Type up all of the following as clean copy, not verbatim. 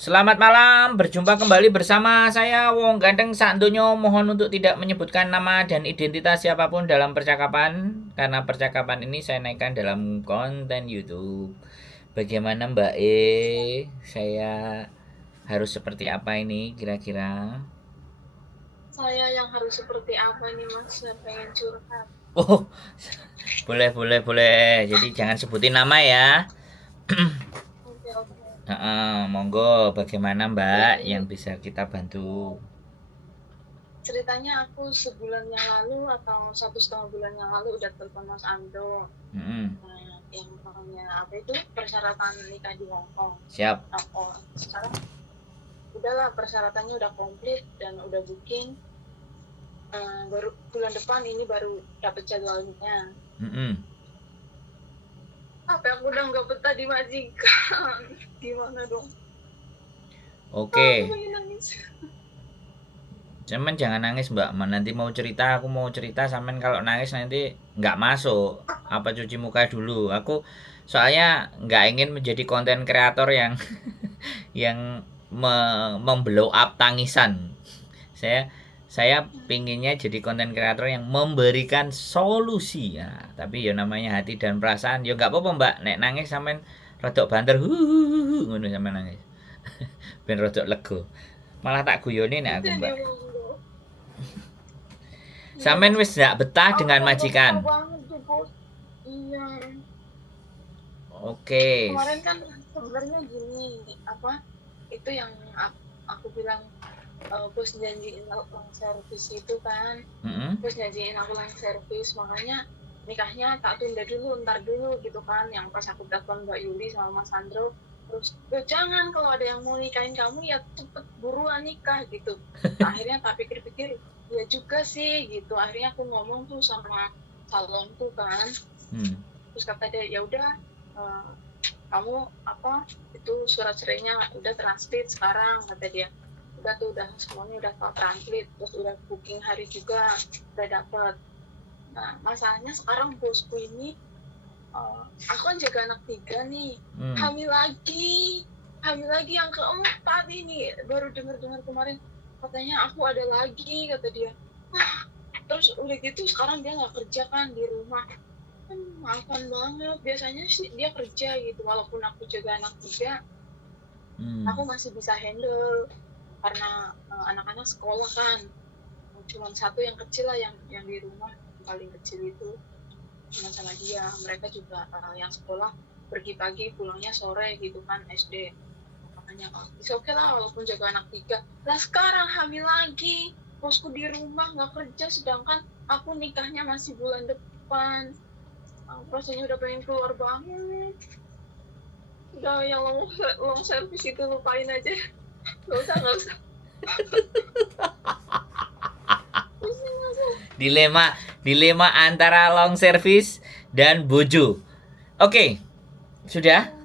Selamat malam, berjumpa kembali bersama saya Wong Ganteng Sakdonyo. Mohon untuk tidak menyebutkan nama dan identitas siapapun dalam percakapan, karena percakapan ini saya naikkan dalam konten YouTube. Bagaimana Mbak E? Saya harus seperti apa ini kira-kira? Saya yang harus seperti apa nih Mas? Saya pengen curhat. Oh, boleh boleh boleh. Jadi jangan sebutin nama ya. Oke, oke. Monggo, bagaimana Mbak yang Jadi bisa kita bantu? ceritanya aku sebulan yang lalu atau 1,5 bulan yang lalu udah telepon Mas Ando. Mm-mm. Yang namanya apa itu persyaratan nikah di Hong Kong. Siap. Oh, sekarang udahlah persyaratannya udah komplit dan udah booking. Baru bulan depan ini baru dapet jadwalnya. Mm-mm. Tapi aku udah nggak betah di majikan. Gimana dong? Aku Oke. pengen nangis. Cuman jangan nangis Mbak, nanti mau cerita, aku mau cerita sampean kalau nangis nanti nggak masuk. Apa cuci muka dulu? Aku soalnya nggak ingin menjadi konten kreator yang yang memblow up tangisan. Saya saya pinginnya jadi konten kreator yang memberikan solusi ya. Tapi ya namanya hati dan perasaan, ya nggak apa-apa Mbak. Nek nangis sampean rodok banter, ngono sampean nangis. Ben rodok lego. Malah tak guyone nek aku Jadi Mbak. monggo. Iya Sampean Mas. wis gak betah Aku dengan udah kesel majikan. banget tuh bos. Iya, Oke. kemarin kan sebenarnya gini, apa itu yang aku bilang, bos janjiin lang servis itu kan, Mm-mm. bos janjiin aku lang servis, makanya nikahnya tak tunda dulu, ntar dulu gitu kan, yang pas aku telepon Mbak Yuli sama Mas Sandro, terus jangan, kalau ada yang mau nikahin kamu ya cepet buruan nikah gitu. Akhirnya tak pikir-pikir, ya juga sih gitu, akhirnya aku ngomong tuh sama salonku kan, Hmm. terus kata dia ya udah, eh, kamu apa itu surat cerainya udah translate sekarang, kata dia. Udah tuh, udah semuanya udah translate, terus udah booking hari juga udah dapet. Nah masalahnya sekarang bosku ini, aku kan jaga anak 3 nih, Hmm. hamil lagi yang keempat ini, baru dengar kemarin katanya aku ada lagi, kata dia. Terus udah gitu sekarang dia nggak kerja kan di rumah, kan makan banget. Biasanya sih dia kerja gitu, walaupun aku jaga anak 3, Hmm. aku masih bisa handle karena anak-anak sekolah kan, cuma satu yang kecil lah, yang di rumah paling kecil itu cuma sama dia. Mereka juga yang sekolah pergi pagi pulangnya sore gitu kan, SD. Makanya bisa oke lah walaupun jaga anak 3. Lah sekarang hamil lagi, bosku di rumah nggak kerja, sedangkan aku nikahnya masih bulan depan. Rasanya udah pengen keluar banget. Udah yang long service itu lupain aja. Nggak usah. Pusing aku. Dilema dilema antara long service dan bojo. Oke, sudah? Iya.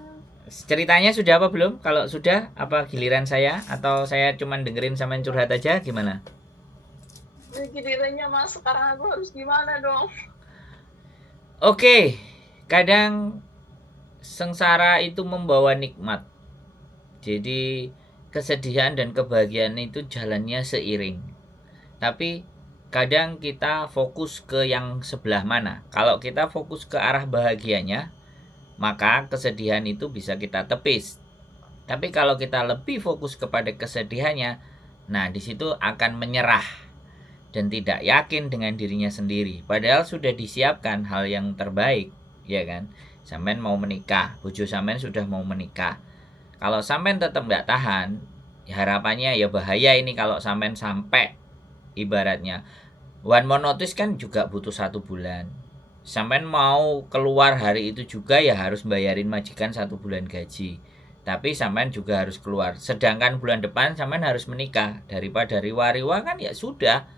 Ceritanya sudah apa belum? Kalau sudah, apa giliran saya atau saya cuman dengerin sampean curhat aja gimana? Gilirannya mas, sekarang aku harus gimana dong? Oke, kadang sengsara itu membawa nikmat. Jadi kesedihan dan kebahagiaan itu jalannya seiring. Tapi kadang kita fokus ke yang sebelah mana. Kalau kita fokus ke arah bahagianya, maka kesedihan itu bisa kita tepis. Tapi kalau kita lebih fokus kepada kesedihannya, nah di situ akan menyerah dan tidak yakin dengan dirinya sendiri. Padahal sudah disiapkan hal yang terbaik, ya kan? Sampean mau menikah, bojo sampean sudah mau menikah. Kalau sampean tetap nggak tahan, ya harapannya ya bahaya ini kalau sampean sampai ibaratnya one more notice kan juga butuh 1 bulan. Sampean mau keluar hari itu juga ya harus bayarin majikan 1 bulan gaji. Tapi sampean juga harus keluar. Sedangkan bulan depan sampean harus menikah. Daripada riwa-riwa kan ya sudah.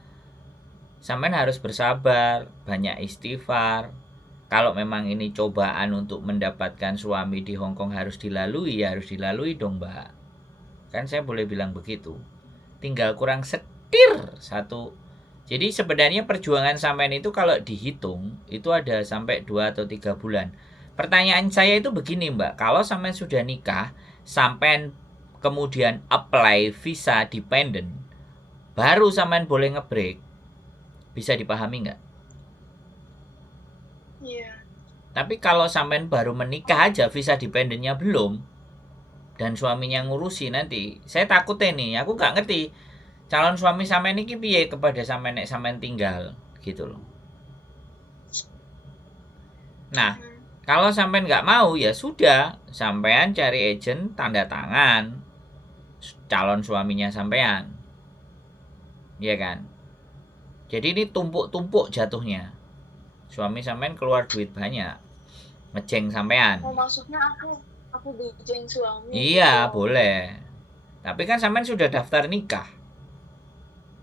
Sampean harus bersabar, banyak istighfar. Kalau memang ini cobaan untuk mendapatkan suami di Hongkong harus dilalui, ya harus dilalui dong Mbak. Kan saya boleh bilang begitu. Tinggal kurang setir satu. Jadi sebenarnya perjuangan sampean itu kalau dihitung itu ada sampai 2 atau 3 bulan. Pertanyaan saya itu begini Mbak, kalau sampean sudah nikah, sampean kemudian apply visa dependent, baru sampean boleh ngebreak. Bisa dipahami nggak? Iya. Tapi kalau sampean baru menikah aja visa dependentnya belum dan suaminya ngurusi, nanti saya takutnya nih, aku nggak ngerti calon suami sampean ini piye kepada sampean nek sampean tinggal gitu loh. Nah, kalau sampean nggak mau ya sudah, sampean cari agent tanda tangan calon suaminya sampean, ya kan? Jadi ini tumpuk-tumpuk jatuhnya. Suami sampean keluar duit banyak, ngejeng sampean. Oh, maksudnya aku dijeng suami. Iya, boleh. Tapi kan sampean sudah daftar nikah.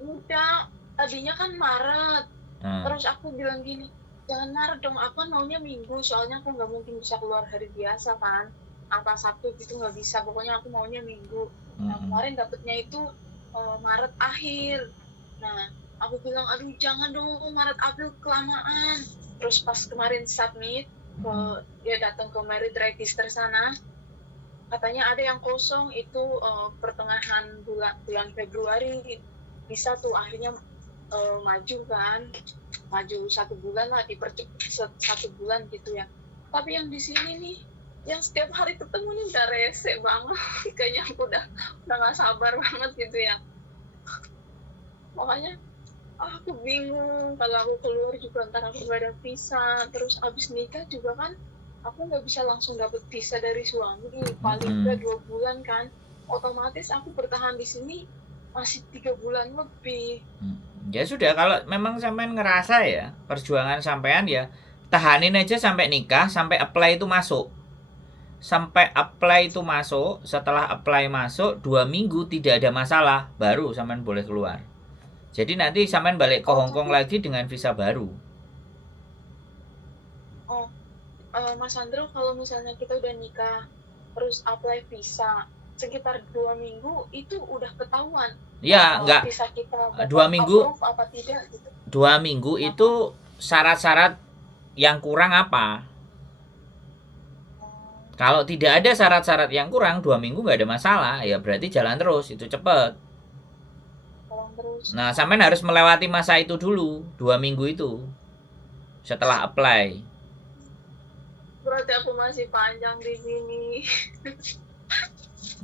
Udah, tadinya kan Maret. Nah, Terus aku bilang gini, jangan Maret dong, aku maunya Minggu, soalnya aku nggak mungkin bisa keluar hari biasa kan. Apa Sabtu gitu nggak bisa, pokoknya aku maunya Minggu. Nah, kemarin dapetnya itu Maret akhir. Nah, aku bilang, aduh jangan dong, Maret April kelamaan. Terus pas kemarin submit, dia datang ke merit register sana, katanya ada yang kosong itu pertengahan bulan Februari. Bisa tuh akhirnya maju 1 bulan lah, dipercepat 1 bulan gitu ya. Tapi yang di sini nih, yang setiap hari ketemu nih udah rese banget. Kayaknya aku udah nggak sabar banget gitu ya. Makanya aku bingung, kalau aku keluar juga ntar aku gak ada visa, terus abis nikah juga kan aku nggak bisa langsung dapet visa dari suami, paling nggak 2 bulan kan, otomatis aku bertahan di sini masih 3 bulan lebih. Ya sudah, kalau memang sampean ngerasa ya perjuangan sampean, ya tahanin aja sampai nikah, sampai apply itu masuk. Sampai apply itu masuk, setelah apply masuk 2 minggu tidak ada masalah, baru sampean boleh keluar. Jadi nanti sampean balik ke Hong Kong lagi dengan visa baru. Mas Andro, kalau misalnya kita udah nikah terus apply visa sekitar 2 minggu itu udah ketahuan Ya, enggak. visa kita 2 minggu apa tidak gitu. 2 minggu itu syarat-syarat yang kurang apa? Kalau tidak ada syarat-syarat yang kurang, 2 minggu nggak ada masalah, ya berarti jalan terus, itu cepet. Nah, sampean harus melewati masa itu dulu, 2 minggu itu, setelah apply. Berarti aku masih panjang di sini.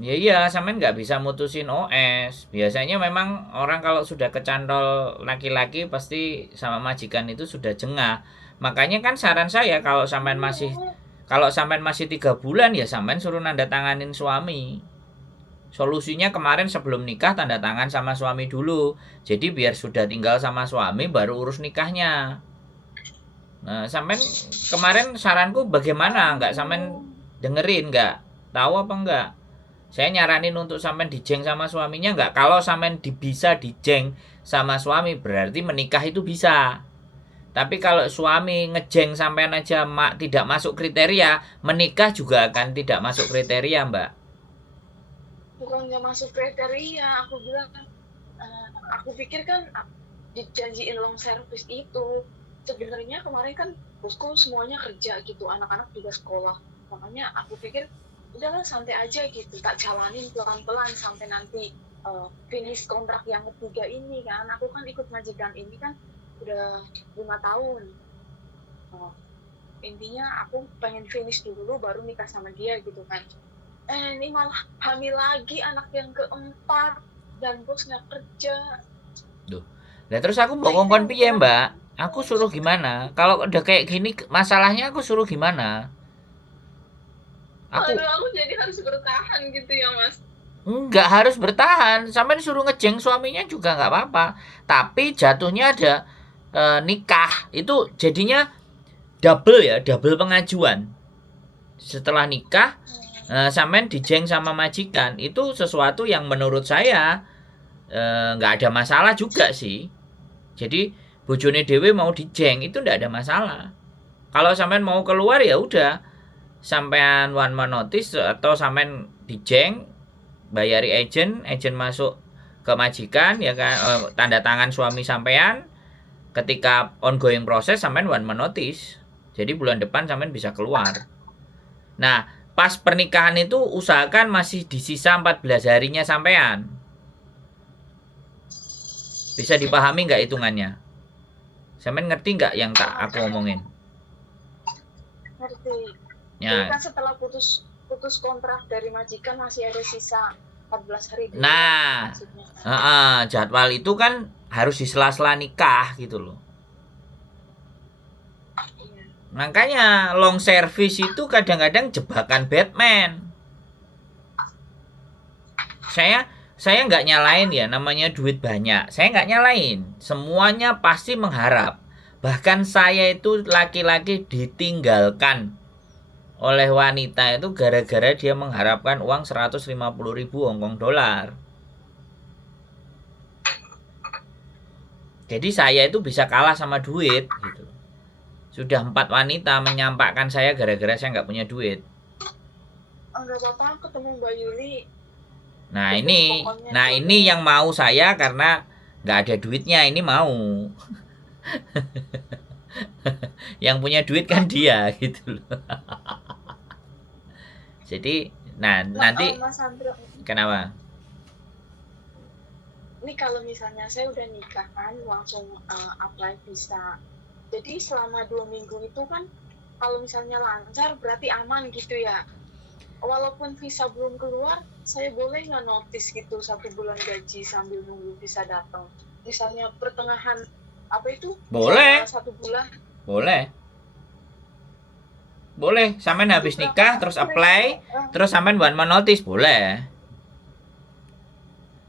Ya iya, sampean nggak bisa mutusin OS. Biasanya memang orang kalau sudah kecantol laki-laki pasti sama majikan itu sudah jengah. Makanya kan saran saya, kalau sampean masih 3 bulan ya sampean suruh nanda tanganin suami. Solusinya kemarin sebelum nikah tanda tangan sama suami dulu. Jadi biar sudah tinggal sama suami baru urus nikahnya. Nah, sampean kemarin saranku bagaimana? Nggak sampean dengerin nggak? Tahu apa enggak? Saya nyaranin untuk sampean dijeng sama suaminya nggak? Kalau sampean bisa dijeng sama suami berarti menikah itu bisa. Tapi kalau suami ngejeng sampean aja tidak masuk kriteria, menikah juga akan tidak masuk kriteria, Mbak. Bukan nggak masuk kriteria, aku bilang aku pikir kan dijanjiin long service itu. Sebenarnya kemarin kan bosku semuanya kerja gitu, anak-anak juga sekolah. Makanya aku pikir udahlah santai aja gitu, tak jalanin pelan-pelan sampai nanti finish kontrak yang ketiga ini kan. Aku kan ikut majikan ini kan udah 5 tahun. Intinya aku pengen finish dulu baru nikah sama dia gitu kan. Ini malah hamil lagi anak yang keempat dan bos nggak kerja. Duh. Nah terus aku mau ngomong piye, Mbak? Aku suruh gimana? Kalau udah kayak gini masalahnya aku suruh gimana? Aduh, aku jadi harus bertahan gitu ya, Mas. Enggak harus bertahan, sampai disuruh ngejeng suaminya juga nggak apa-apa. Tapi jatuhnya ada nikah, itu jadinya double pengajuan. Setelah nikah, sampean dijeng sama majikan, itu sesuatu yang menurut saya nggak ada masalah juga sih. Jadi bojone dhewe mau dijeng itu nggak ada masalah. Kalau sampean mau keluar ya udah, sampean one man notice atau sampean dijeng, bayari agent masuk ke majikan ya kan, tanda tangan suami sampean, ketika ongoing proses sampean one man notice. Jadi bulan depan sampean bisa keluar. Nah, pas pernikahan itu usahakan masih di sisa 14 harinya sampean. Bisa dipahami nggak hitungannya? Sampean ngerti nggak yang tak aku omongin? Ngerti. Jadi Ya. kan setelah putus kontrak dari majikan masih ada sisa 14 hari dulu, Nah, maksudnya. jadwal itu kan harus di sela-sela nikah gitu loh. Iya. Makanya long service itu kadang-kadang jebakan Batman. Saya nggak nyalain ya, namanya duit banyak. Saya nggak nyalain. Semuanya pasti mengharap. Bahkan saya itu laki-laki ditinggalkan oleh wanita itu gara-gara dia mengharapkan uang 150.000 Hongkong dolar. Jadi saya itu bisa kalah sama duit gitu. Sudah 4 wanita menyampaikan saya gara-gara saya nggak punya duit. Enggak apa-apa, ketemu Mbak Yuli. Nah Terus ini, pokoknya nah jodoh. ini yang mau saya karena nggak ada duitnya, ini mau. Yang punya duit kan dia gitu loh. Jadi, nah nanti Mas Andro, kenapa? ini kalau misalnya saya udah nikah kan langsung apply visa. Jadi selama 2 minggu itu kan kalau misalnya lancar berarti aman gitu ya. Walaupun visa belum keluar, saya boleh nggak notice gitu 1 bulan gaji sambil nunggu visa datang. Misalnya pertengahan apa itu? Boleh. 1 bulan. Boleh. Boleh, sampean habis nikah terus apply, terus sampean one month notice, boleh.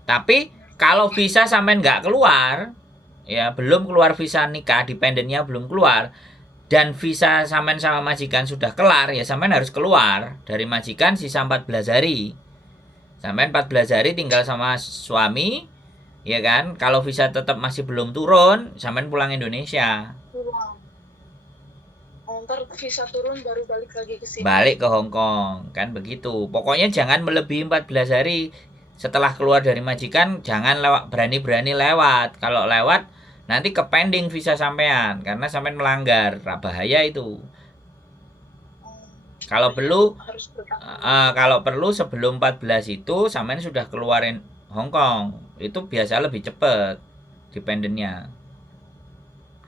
Tapi kalau visa sampean nggak keluar, ya belum keluar visa nikah, dependennya belum keluar, dan visa sampean sama majikan sudah kelar, ya sampean harus keluar dari majikan sisa 14 hari. Sampean 14 hari tinggal sama suami, ya kan? Kalau visa tetap masih belum turun, sampean pulang Indonesia. Pulang. Ntar visa turun baru balik lagi ke sini. Balik ke Hong Kong, kan begitu. Pokoknya jangan melebihi 14 hari setelah keluar dari majikan, jangan berani-berani lewat. Kalau lewat nanti ke pending visa sampean karena sampean melanggar, bahaya itu. Kalau perlu kalau perlu sebelum 14 itu sampean sudah keluarin Hong Kong. Itu biasa lebih cepat dependennya.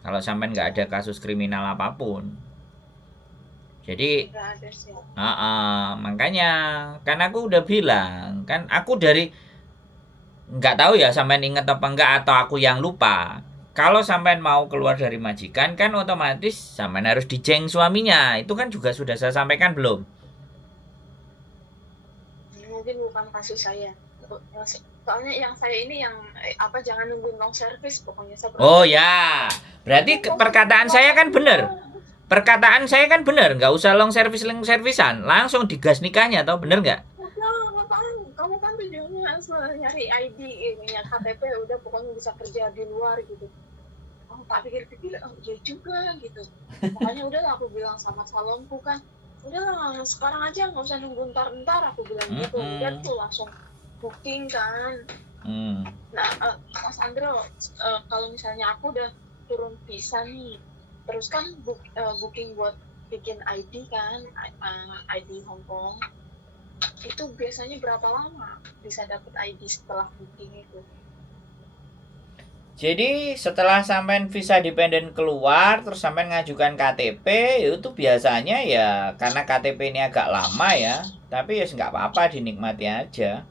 Kalau sampean nggak ada kasus kriminal apapun. Jadi makanya kan aku udah bilang, kan aku dari nggak tahu ya sampean inget apa enggak atau aku yang lupa. Kalau sampean mau keluar dari majikan kan otomatis sampean harus dijeng suaminya. Itu kan juga sudah saya sampaikan belum? Mungkin bukan kasus saya. Soalnya yang saya ini yang jangan nunggu long service pokoknya saya. Oh ya, berarti perkataan saya kan benar. Perkataan saya kan benar, nggak usah long servicean, langsung digas nikahnya, tau bener nggak? Kamu kan tujuannya nyari ID, ya KTP, udah pokoknya bisa kerja di luar gitu. Oh, tak pikir-pikir, oh iya juga gitu. Makanya udahlah aku bilang sama salonku kan, udahlah sekarang aja nggak usah nunggu ntar aku bilang gitu. Udah tuh langsung booking kan. Nah, Mas Andro, kalau misalnya aku udah turun visa nih, terus kan booking buat bikin ID kan, ID Hong Kong, itu biasanya berapa lama bisa dapat ID setelah booking itu? Jadi setelah sampean visa dependen keluar, terus sampean ngajukan KTP, itu biasanya ya karena KTP ini agak lama ya, tapi ya nggak apa-apa, dinikmati aja.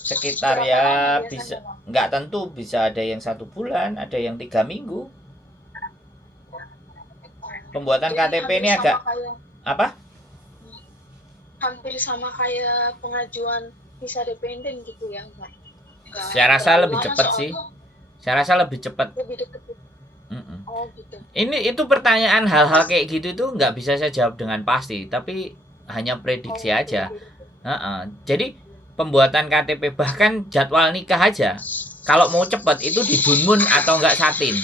Sekitar ya bisa, nggak tentu, bisa ada yang 1 bulan, ada yang 3 minggu. Pembuatan KTP ini agak apa? Hampir sama kayak pengajuan visa dependen gitu ya, Mbak? Saya rasa lebih cepat sih. Saya rasa lebih cepat. Lebih dekat. Oh gitu. Ini itu pertanyaan hal-hal kayak gitu itu nggak bisa saya jawab dengan pasti, tapi hanya prediksi aja. Jadi pembuatan KTP bahkan jadwal nikah aja, kalau mau cepat itu di Dunmun atau enggak Satin.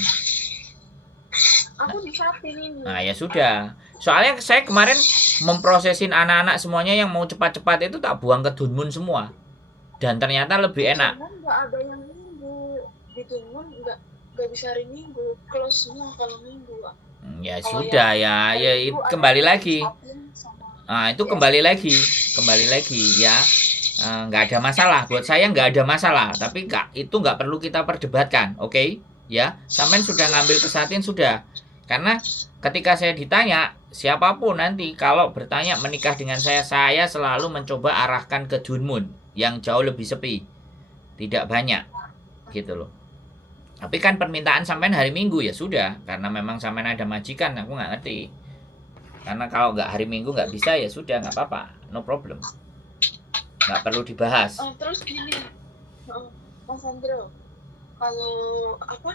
Aku di Satin ini. Nah ya sudah. Soalnya saya kemarin memprosesin anak-anak semuanya yang mau cepat-cepat itu tak buang ke Dunmun semua. Dan ternyata lebih enak. Nggak ada yang minggu di Dunmun, nggak bisa hari Minggu, close semua kalau Minggu. Ya sudah ya kembali lagi. Nah, itu Yes. kembali lagi ya. Nggak ada masalah buat saya, nggak ada masalah, tapi itu nggak perlu kita perdebatkan, oke? Ya, sampean sudah ngambil kesatuan sudah, karena ketika saya ditanya siapapun nanti kalau bertanya menikah dengan saya selalu mencoba arahkan ke Junmun yang jauh lebih sepi, tidak banyak gitu loh. Tapi kan permintaan sampean hari Minggu ya sudah, karena memang sampean ada majikan, aku nggak ngerti. Karena kalau nggak hari Minggu nggak bisa ya sudah, nggak apa-apa, no problem, nggak perlu dibahas. Terus gini, Mas Andro, kalau apa?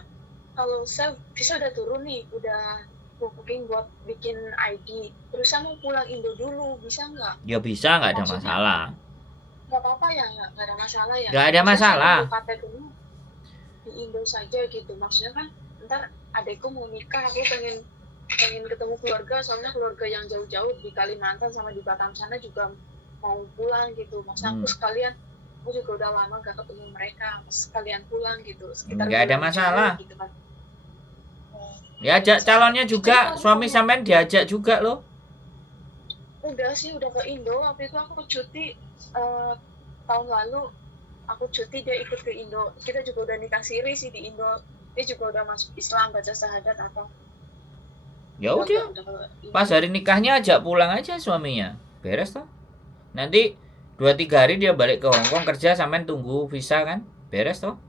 Kalau saya bisa udah turun nih, udah booking buat bikin ID, terus saya mau pulang Indo dulu, bisa nggak? Ya bisa, nggak ada Maksudnya masalah. nggak apa-apa ya, nggak ada masalah ya. Nggak ada Maksudnya saya masalah. nunggu KTP-nya di Indo saja gitu. Maksudnya kan ntar adekku mau nikah, aku pengen ketemu keluarga, soalnya keluarga yang jauh-jauh di Kalimantan sama di Batam sana juga mau pulang gitu. Maksudnya aku juga udah lama gak ketemu mereka, sekalian pulang gitu, sekitar Nggak ada bulan masalah. Juli gitu kan. Ya ajak calonnya juga, suami sampean diajak juga loh. Udah sih, udah ke Indo. Waktu itu aku cuti tahun lalu, aku cuti, dia ikut ke Indo. Kita juga udah nikah siri sih di Indo. Dia juga udah masuk Islam, baca syahadat apa. Ya udah, pas hari nikahnya ajak pulang aja suaminya, beres toh. Nanti 2-3 hari dia balik ke Hongkong kerja, sampean tunggu visa kan, beres toh.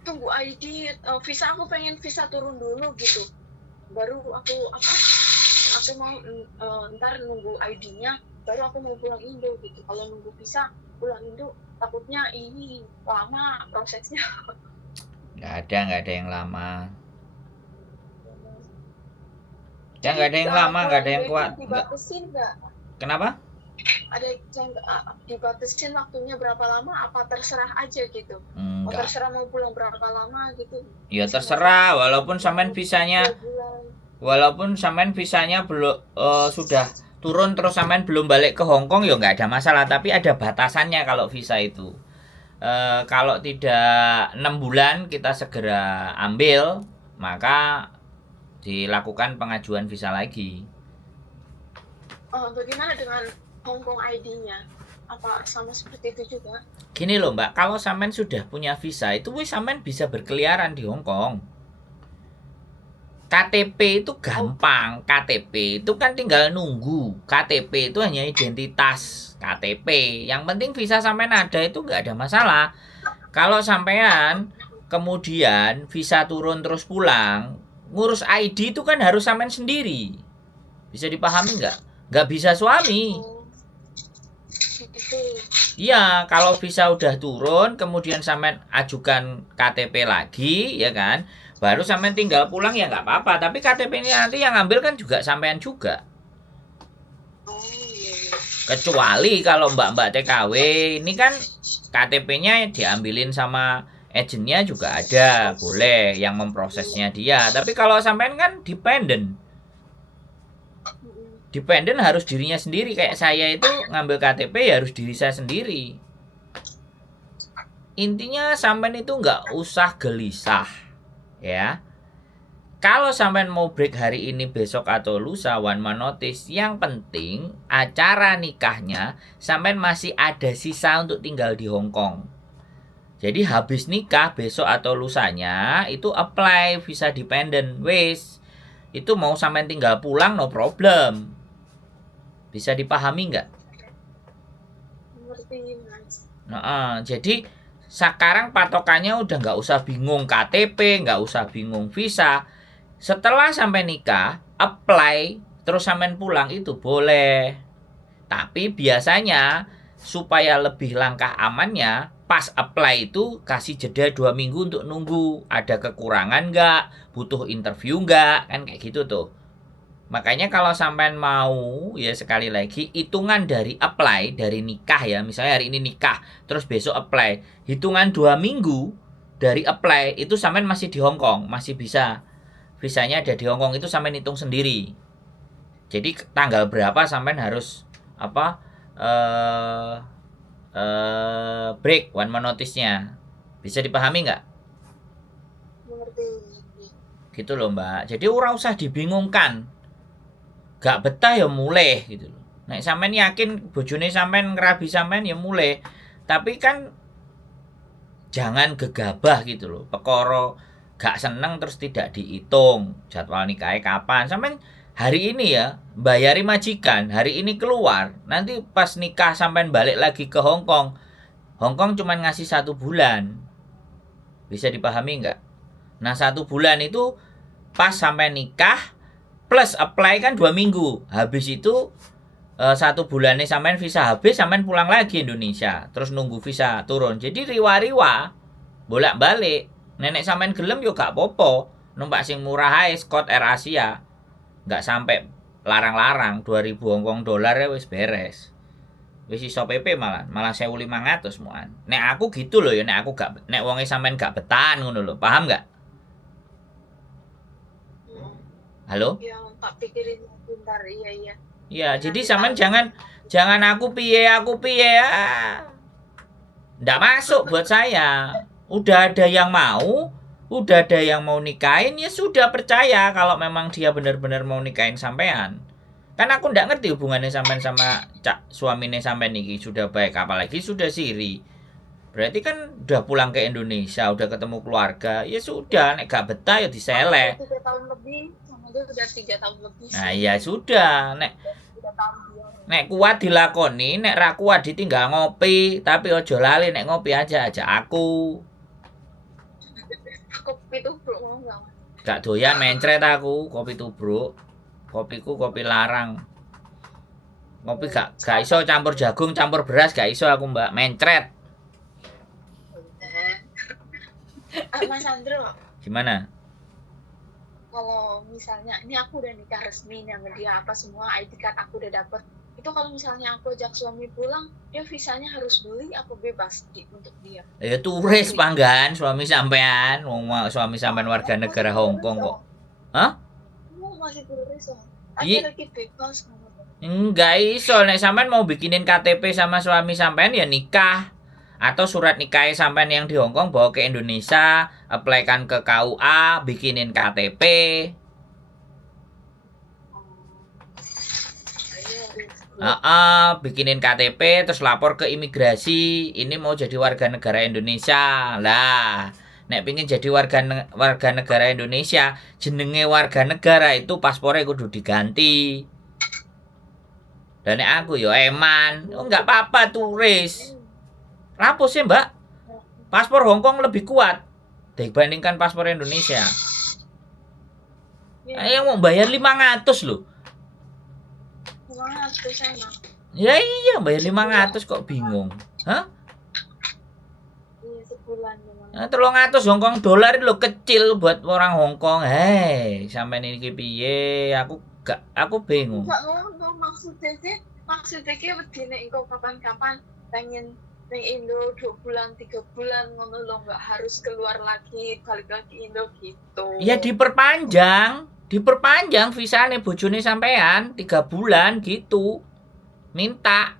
Tunggu ID, visa, aku pengen visa turun dulu gitu. Baru aku mau ntar nunggu ID-nya, baru aku mau pulang Indo gitu. Kalau nunggu visa pulang Indo, takutnya ini lama prosesnya. Nggak ada yang lama. Ya nggak ada yang lama, nggak ada yang kuat. Dibatasin nggak? Kenapa? Ada yang dibatasin waktunya berapa lama? Apa terserah aja gitu? Enggak. Terserah mau pulang berapa lama gitu? Ya terserah, walaupun sampean visanya belum sudah turun terus sampean belum balik ke Hongkong ya nggak ada masalah, tapi ada batasannya kalau visa itu. Kalau tidak 6 bulan kita segera ambil, maka dilakukan pengajuan visa lagi. Bagaimana dengan Hongkong ID-nya? Apa sama seperti itu juga? Gini loh Mbak, kalau sampean sudah punya visa itu sampean bisa berkeliaran di Hongkong. KTP itu gampang, KTP itu kan tinggal nunggu. KTP itu hanya identitas KTP. Yang penting visa sampean ada itu nggak ada masalah. Kalau sampean kemudian visa turun terus pulang, ngurus ID itu kan harus sampean sendiri. Bisa dipahami nggak? Nggak bisa suami. Iya, kalau visa udah turun, kemudian sampean ajukan KTP lagi, ya kan? Baru sampean tinggal pulang ya nggak apa-apa. Tapi KTP ini nanti yang ngambil kan juga sampean juga. Kecuali kalau mbak-mbak TKW ini kan KTP-nya diambilin sama agennya juga ada, boleh yang memprosesnya dia. Tapi kalau sampean kan dependent harus dirinya sendiri. Kayak saya itu ngambil KTP ya harus diri saya sendiri. Intinya sampean itu nggak usah gelisah, ya. Kalau sampean mau break hari ini, besok atau lusa, one man notice. Yang penting acara nikahnya sampean masih ada sisa untuk tinggal di Hongkong. Jadi habis nikah besok atau lusanya itu apply visa dependent, wes. Itu mau sampean tinggal pulang no problem. Bisa dipahami nggak? Jadi sekarang patokannya udah nggak usah bingung KTP, nggak usah bingung visa. Setelah sampai nikah, apply terus sampai pulang itu boleh. Tapi biasanya supaya lebih langkah amannya, pas apply itu kasih jeda 2 minggu untuk nunggu ada kekurangan nggak, butuh interview nggak, kan kayak gitu tuh. Makanya kalau sampean mau, ya sekali lagi, hitungan dari apply, dari nikah ya, misalnya hari ini nikah, terus besok apply, hitungan 2 minggu dari apply, itu sampean masih di Hongkong, masih bisa, visanya ada di Hongkong, itu sampean hitung sendiri. Jadi tanggal berapa sampean harus, break one man notice-nya. Bisa dipahami nggak? Gitu loh Mbak, jadi orang usah dibingungkan. gak betah ya mulai gitu loh. Nek sampean yakin bojone sampean ngerabi sampean ya mulai. Tapi kan jangan gegabah gitu loh. Perkara gak seneng terus tidak dihitung jadwal nikahnya kapan. Sampean hari ini ya bayari majikan, hari ini keluar, nanti pas nikah sampean balik lagi ke Hong Kong. Hong Kong cuma ngasih 1 bulan. Bisa dipahami nggak? Nah 1 bulan itu pas sampai nikah plus apply kan 2 minggu. Habis itu 1 bulannya sampean visa habis, sampean pulang lagi Indonesia. Terus nunggu visa turun. Jadi riwa-riwa bolak-balik. Nenek sampean gelem yo gak popo. Numpak sing murah ae Scott Air Asia. Gak sampai larang-larang 2000 Hongkong dolar ya wis beres. Wis iso PP malah 1500 muan. Nek aku gitu loh ya, nek aku gak nek wonge sampean gak betahan ngono lho. Paham gak? Halo? Ya tak pikirin bentar. Iya. Iya, jadi sampean jangan aku piye ndak masuk buat saya. Udah ada yang mau, udah ada yang mau nikahin, ya sudah percaya kalau memang dia benar-benar mau nikahin sampean. Kan aku ndak ngerti hubungannya sampean sama suaminya sampean niki sudah baik apalagi sudah siri. Berarti kan udah pulang ke Indonesia, udah ketemu keluarga, ya sudah, nek gak betah ya diseleh. 3 tahun lebih, sama dia udah 3 tahun lebih. Nah, ya sudah, nek kuat dilakoni, nek ra kuat ditinggal ngopi, tapi ojo lali nek ngopi aja aku. Kopi tubruk mau enggak? Gak doyan mencret aku kopi tubruk. Kopiku kopi larang. Kopi gak iso campur jagung, campur beras gak iso aku Mbak, mencret. Mas Andro, Gimana? kalau misalnya ini aku udah nikah resmi yang dia apa semua ID card aku udah dapet, itu kalau misalnya aku ajak suami pulang, dia visanya harus beli apa bebas untuk dia? Ya turis panggan suami sampean, suami sampean warga negara Hong Kong kok. Hah? Masih turis loh. Iya. Lagi bebas. Enggak iso nek sampean mau bikinin KTP sama suami sampean ya nikah. Atau surat nikah sampean yang di Hong Kong bawa ke Indonesia, apply-kan ke KUA, bikinin KTP. Bikinin KTP terus lapor ke imigrasi, ini mau jadi warga negara Indonesia. Lah, nek pingin jadi warga negara Indonesia, jenenge warga negara itu paspornya kudu diganti. Dan nek aku yo eman, enggak apa-apa turis. Rampus sih Mbak. Paspor Hong Kong lebih kuat dibandingkan paspor Indonesia. Yang mau bayar 500 loh. 500 enak. Ya iya bayar 500 kok bingung. Hah? Iya sebulan. Nah, 300 Hong Kong dolar itu kecil buat orang Hong Kong. Hei, sampai ini piye? Aku bingung. Enggak ngomong maksudnya begini engkau kapan-kapan pengen neng Indo 2 bulan 3 bulan ngono lo nggak harus keluar lagi balik lagi Indo gitu. Ya diperpanjang visanya bojone sampean 3 bulan gitu. Minta.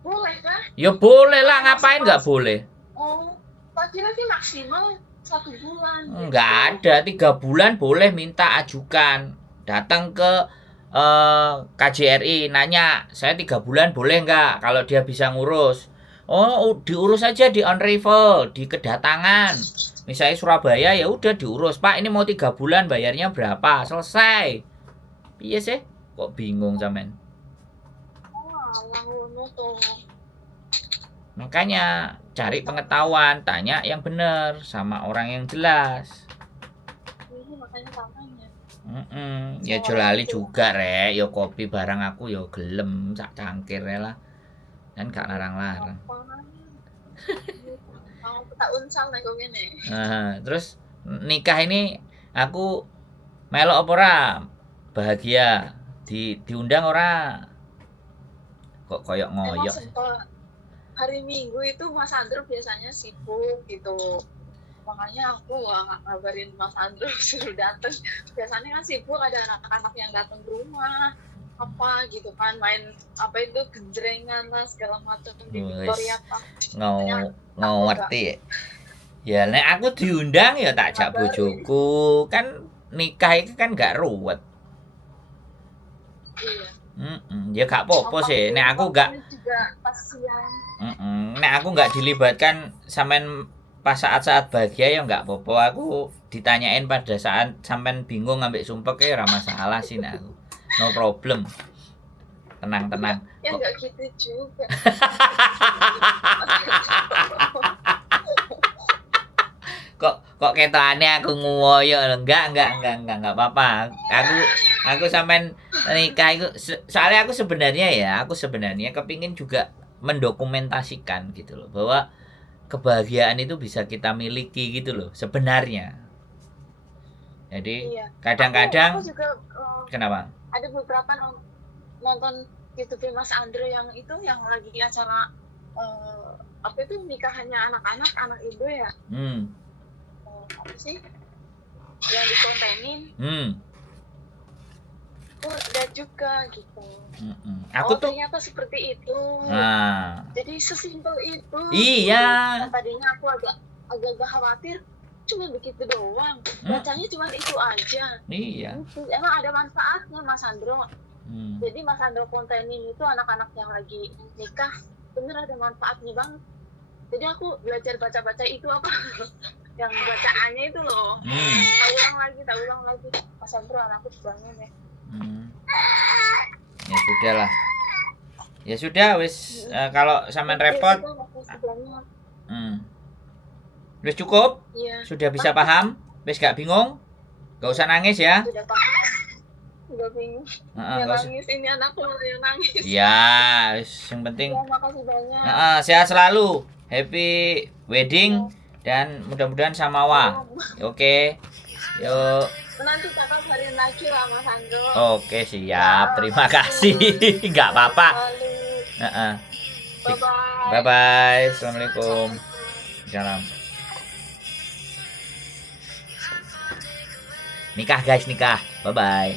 Boleh kah? Ya boleh lah, ngapain nggak boleh? Oh, tak kira sih maksimal 1 bulan. Nggak ada, 3 bulan boleh minta ajukan. Datang ke KJRI nanya, saya 3 bulan boleh nggak kalau dia bisa ngurus. Oh, diurus aja di on arrival, di kedatangan. Misalnya Surabaya ya udah diurus. Pak, ini mau 3 bulan bayarnya berapa? Selesai. Iya sih, kok bingung sampean? Makanya cari pengetahuan, tanya yang benar sama orang yang jelas. Ini makanya tamanya. Ya jolali juga rek, yo kopi barang aku yo gelem sak cangkir lah. Kan gak larang-larang. Mau tak unsal nek kok ngene. Terus nikah ini aku melok apa ora? Bahagia. Diundang ora? Kok koyok ngoyok. Hari Minggu itu Mas Andro biasanya sibuk gitu. Makanya aku ngabarin Mas Andro suruh datang. Biasanya kan sibuk, ada anak-anak yang datang ke rumah apa gitu kan, main apa itu genjrengan lah segala macam di Victoria Park. Ngerti ya. Nek aku diundang ya tak jak bojoku. Kan nikah itu kan gak ruwet. Iya. Ya gak apa-apa sih. Nek aku gak juga pas siang. Nek aku nggak dilibatkan sampean pas saat-saat bahagia ya nggak apa-apa. Aku ditanyain pada saat sampean bingung ngambil sumpek ya ora masalah sih nek aku. No problem. Tenang-tenang. Ya Kok nggak gitu juga. kok ketane aku nguwoyo lho. Enggak apa-apa. Aku sampean nikah itu soalnya aku sebenarnya kepingin juga mendokumentasikan gitu loh bahwa kebahagiaan itu bisa kita miliki gitu loh sebenarnya. Jadi Iya. kadang-kadang Aku juga kenapa? ada beberapa nonton YouTube Mas Andre yang itu yang lagi acara apa itu nikahannya anak-anak anak ibu ya. Apa sih yang dikontenin aku lihat juga gitu. Aku tuh ternyata seperti itu. Jadi sesimpel itu. Iya. Tadinya aku agak khawatir cuma begitu doang. Bacanya cuma itu aja. Iya. Emang ada manfaatnya Mas Andro. Jadi Mas Andro kontenin itu anak-anak yang lagi nikah bener ada manfaatnya banget. Jadi aku belajar baca-baca itu apa yang bacaannya itu loh. Tak ulang lagi. Mas Andro anakku bangun ya. Ya sudah lah. Ya sudah wis kalau sampean repot. Wis cukup? Iya. Sudah bisa paham? Wis gak bingung? Gak usah nangis ya. Sudah paham. Udah bingung. Nangis ini anakku yang nangis. Ya, yang penting. Ya, makasih banyak. Sehat selalu. Happy wedding dan mudah-mudahan sama Wa. Oke. Yuk. Nanti kakak kabarin lagi lah Mas Andro. Oke, siap. Terima kasih. Enggak apa-apa. Bye-bye. Bye-bye. Assalamualaikum. Salam. Nikah guys, nikah. Bye-bye.